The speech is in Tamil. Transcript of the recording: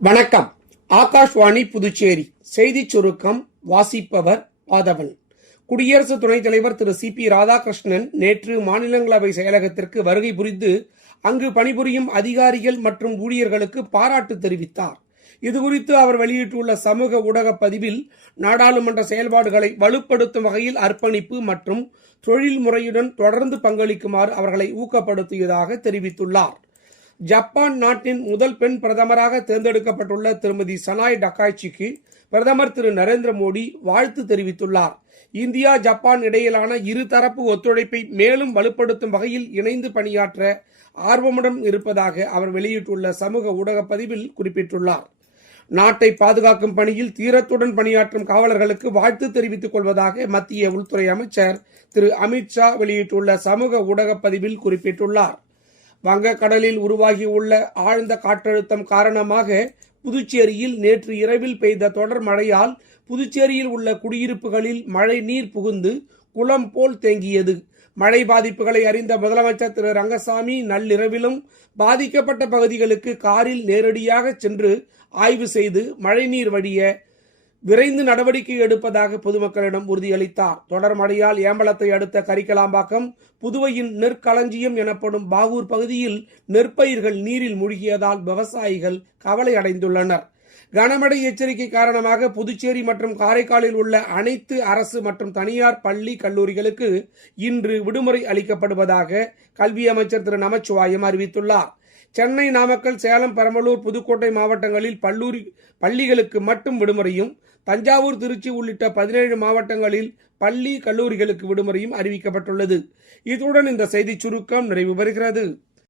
வணக்கம். ஆகாஷ்வாணி புதுச்சேரி செய்திச் சுருக்கம் வாசிப்பவர் ஆதவன். குடியரசு துணைத் தலைவர் திரு சி.பி. ராதாகிருஷ்ணன் நேற்று மாநிலங்களவை செயலகத்திற்கு வருகை புரிந்து அங்கு பணிபுரியும் அதிகாரிகள் மற்றும் ஊழியர்களுக்கு பாராட்டு தெரிவித்தார். இதுகுறித்து அவர் வெளியிட்டுள்ள சமூக ஊடக பதிவில் நாடாளுமன்ற செயல்பாடுகளை வலுப்படுத்தும் வகையில் அர்ப்பணிப்பு மற்றும் தொழில் முறையுடன் தொடர்ந்து பங்களிக்குமாறு அவர்களை ஊக்கப்படுத்தியதாக தெரிவித்துள்ளார். ஜப்பான் நாட்டின் முதல் பெண் பிரதமராக தேர்ந்தெடுக்கப்பட்டுள்ள திருமதி சனாய் டக்காய்ச்சிக்கு பிரதமர் திரு நரேந்திர மோடி வாழ்த்து தெரிவித்துள்ளார். இந்தியா ஜப்பான் இடையிலான இருதரப்பு ஒத்துழைப்பை மேலும் வலுப்படுத்தும் வகையில் இணைந்து பணியாற்ற ஆர்வமுடன் இருப்பதாக அவர் வெளியிட்டுள்ள சமூக ஊடக பதிவில் குறிப்பிட்டுள்ளார். நாட்டை பாதுகாக்கும் பணியில் தீரத்துடன் பணியாற்றும் காவலர்களுக்கு வாழ்த்து தெரிவித்துக் கொள்வதாக மத்திய உள்துறை அமைச்சர் திரு அமித்ஷா வெளியிட்டுள்ள சமூக ஊடக பதிவில் குறிப்பிட்டுள்ளார். வங்கக்கடலில் உருவாகியுள்ள ஆழ்ந்த காற்றழுத்தம் காரணமாக புதுச்சேரியில் நேற்று இரவில் பெய்த தொடர் மழையால் புதுச்சேரியில் உள்ள குடியிருப்புகளில் மழை நீர் புகுந்து குளம் போல் தேங்கியது. மழை பாதிப்புகளை அறிந்த முதலமைச்சர் திரு ரங்கசாமி நள்ளிரவிலும் பாதிக்கப்பட்ட பகுதிகளுக்கு காரில் நேரடியாக சென்று ஆய்வு செய்து மழைநீர் வடிய விரைந்து நடவடிக்கை எடுப்பதாக பொதுமக்களிடம் உறுதியளித்தார். தொடர் மழையால் ஏம்பலத்தை அடுத்த கரிக்கலாம்பாக்கம் புதுவையின் நெற்களஞ்சியம் எனப்படும் பாகூர் பகுதியில் நெற்பயிர்கள் நீரில் மூழ்கியதால் விவசாயிகள் கவலை அடைந்துள்ளனர். கனமழை எச்சரிக்கை காரணமாக புதுச்சேரி மற்றும் காரைக்காலில் உள்ள அனைத்து அரசு மற்றும் தனியார் பள்ளி கல்லூரிகளுக்கு இன்று விடுமுறை அளிக்கப்படுவதாக கல்வி அமைச்சர் திரு நமச்சிவாயம் அறிவித்துள்ளார். சென்னை, நாமக்கல், சேலம், பெரம்பலூர், புதுக்கோட்டை மாவட்டங்களில் பள்ளிகளுக்கு மட்டும் விடுமுறையும், தஞ்சாவூர், திருச்சி உள்ளிட்ட 17 மாவட்டங்களில் பள்ளி கல்லூரிகளுக்கு விடுமுறையும் அறிவிக்கப்பட்டுள்ளது. இத்துடன் இந்த செய்திச் சுருக்கம் நிறைவு பெறுகிறது.